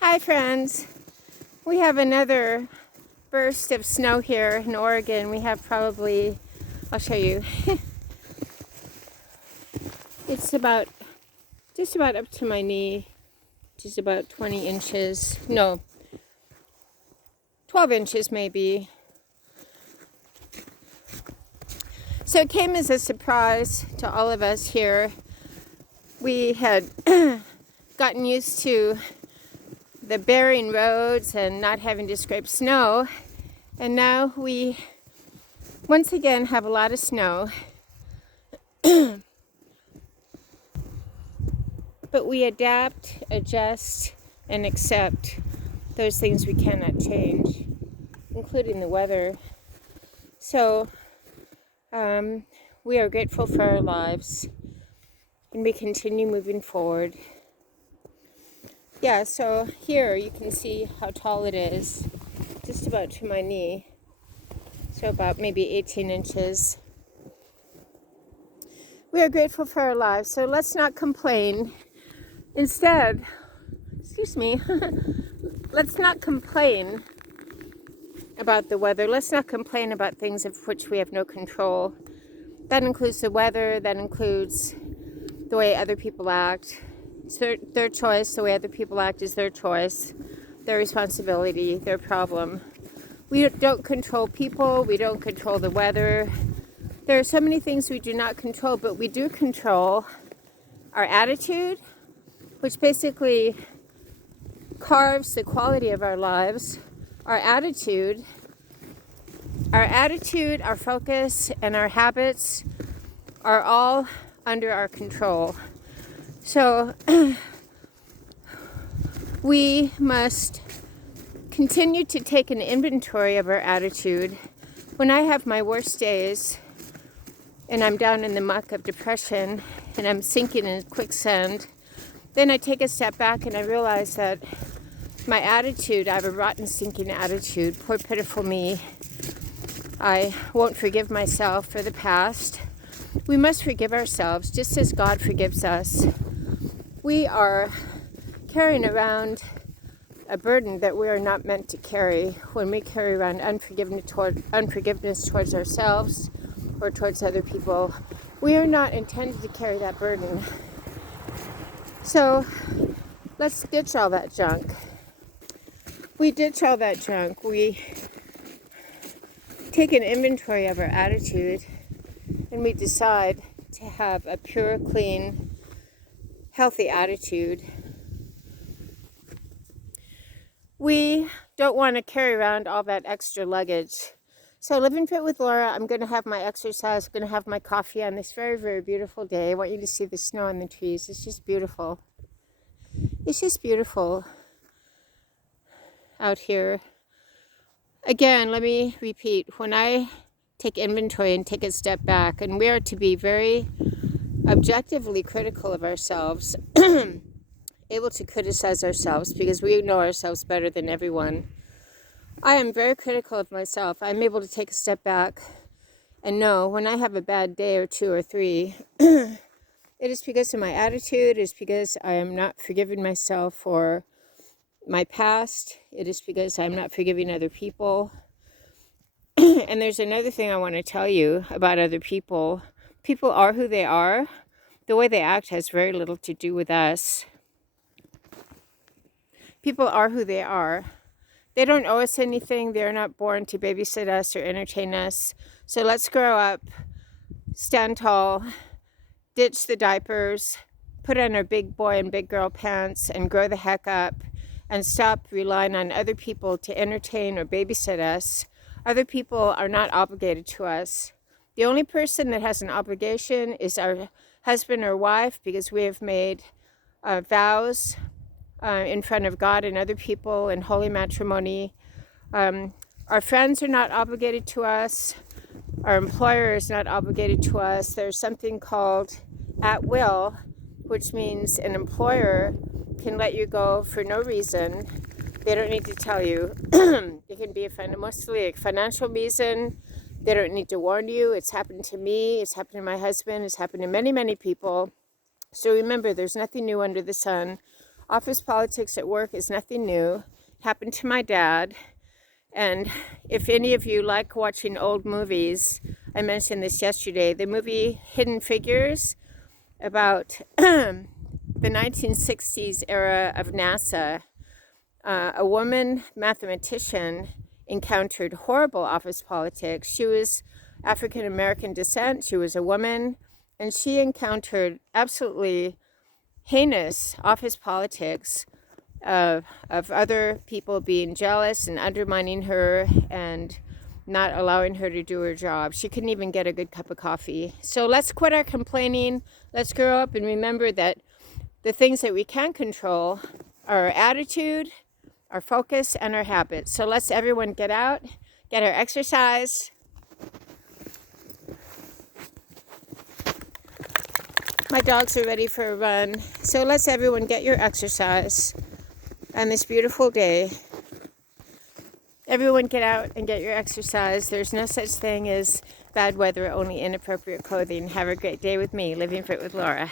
Hi friends. We have another burst of snow here in Oregon. We have probably, I'll show you. It's just about up to my knee, just about 20 inches. No, 12 inches maybe. So it came as a surprise to all of us here. We had gotten used to the bearing roads and not having to scrape snow. And now we once again have a lot of snow. But we adapt, adjust, and accept those things we cannot change, including the weather. So we are grateful for our lives, and we continue moving forward. Yeah, so here you can see how tall it is, just about to my knee, so about maybe 18 inches. We are grateful for our lives, so let's not complain. Instead, let's not complain about the weather. Let's not complain about things of which we have no control. That includes the weather, that includes the way other people act. It's their choice. The way other people act is their choice, their responsibility, their problem. We don't control people. We don't control the weather. There are so many things we do not control, but we do control our attitude, which basically carves the quality of our lives. Our attitude, our focus, and our habits are all under our control. So we must continue to take an inventory of our attitude. When I have my worst days and I'm down in the muck of depression and I'm sinking in quicksand, then I take a step back and I realize that my attitude, I have a rotten, sinking attitude. Poor, pitiful me. I won't forgive myself for the past. We must forgive ourselves just as God forgives us. We are carrying around a burden that we are not meant to carry when we carry around unforgiveness towards ourselves or towards other people. We are not intended to carry that burden. So let's ditch all that junk. We ditch all that junk. We take an inventory of our attitude and we decide to have a pure, clean, healthy attitude. We don't want to carry around all that extra luggage. So Living Fit with Laura, I'm going to have my exercise, I'm going to have my coffee on this very, very beautiful day. I want you to see the snow on the trees. It's just beautiful. It's just beautiful out here. Again, let me repeat, when I take inventory and take a step back, and we are to be very objectively critical of ourselves, able to criticize ourselves because we know ourselves better than everyone. I am very critical of myself. I'm able to take a step back and know when I have a bad day or two or three, it is because of my attitude, it is because I am not forgiving myself for my past, it is because I'm not forgiving other people. And there's another thing I want to tell you about other people. People are who they are. The way they act has very little to do with us. People are who they are. They don't owe us anything. They're not born to babysit us or entertain us. So let's grow up, stand tall, ditch the diapers, put on our big boy and big girl pants, and grow the heck up, and stop relying on other people to entertain or babysit us. Other people are not obligated to us. The only person that has an obligation is our husband or wife, because we have made vows in front of God and other people in holy matrimony. Our friends are not obligated to us. Our employer is not obligated to us. There's something called at will, which means an employer can let you go for no reason. They don't need to tell you. It can be mostly a financial reason. They don't need to warn you. It's happened to me. It's happened to my husband. It's happened to many, many people. So remember, there's nothing new under the sun. Office politics at work is nothing new. Happened to my dad. And if any of you like watching old movies, I mentioned this yesterday, the movie Hidden Figures about the 1960s era of NASA, a woman mathematician encountered horrible office politics. She was African American descent, she was a woman, and she encountered absolutely heinous office politics of other people being jealous and undermining her and not allowing her to do her job. She couldn't even get a good cup of coffee. So let's quit our complaining. Let's grow up and remember that the things that we can control are our attitude, our focus, and our habits. So let's everyone get out, get our exercise. My dogs are ready for a run. So let's everyone get your exercise on this beautiful day. Everyone get out and get your exercise. There's no such thing as bad weather, only inappropriate clothing. Have a great day with me, Living Fit with Laura.